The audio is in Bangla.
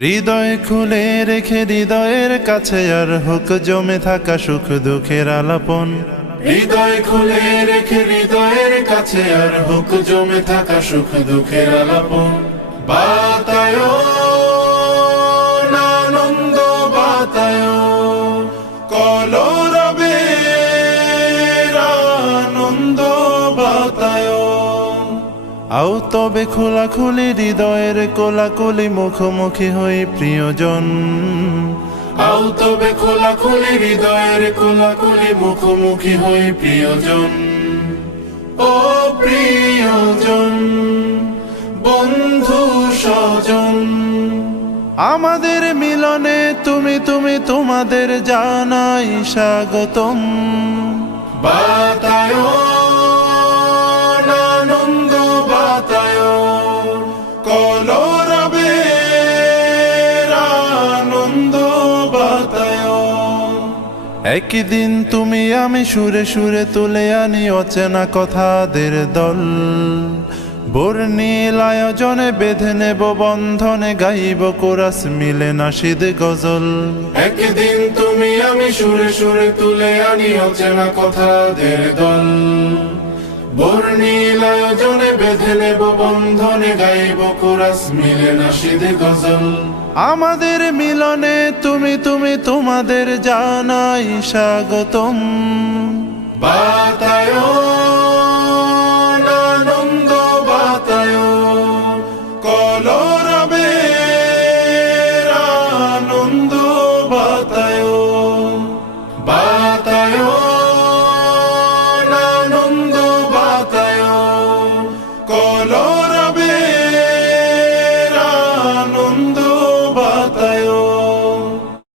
হৃদয় খুলে রেখে হৃদয়ের কাছে আর হোক জমে থাকা সুখ দুঃখের আলাপন। হৃদয় খুলে রেখে হৃদয়ের কাছে আর হোক জমে থাকা সুখ দুঃখের আলাপন। বাতায়ন আনন্দ বাতায়ন কলরবের আনন্দ বাতায়ন। আও তবে খোলাখুলি হৃদয়ের কোলাকুলি মুখোমুখি হই প্রিয়জন। আও তবে খোলাখুলি হৃদয়ের কোলাকুলি মুখোমুখি হই প্রিয়জন। ও প্রিয়জন বন্ধু স্বজন, আমাদের মিলনে তুমি তোমাদের জানাই স্বাগতম। বাতায়ন আনন্দ বাতায়ন কলরবের আনন্দ বাতায়ন। একদিন তুমি আমি সুরে সুরে তুলে আনি অচেনা কথাদের দল। বর্ণিল আয়োজনে বেঁধে নেব বন্ধনে গাইব কোরাস মিলে নাশিদ গজল। একদিন তুমি আমি সুরে সুরে তুলে আনি অচেনা কথাদের দল। বর্ণিল আয়োজনে বেঁধে নেব বন্ধনে গাইব কোরাস মিলে নাশিদ গজল। আমাদের মিলনে তুমি তোমাদের জানাই স্বাগতম। বাতায়ন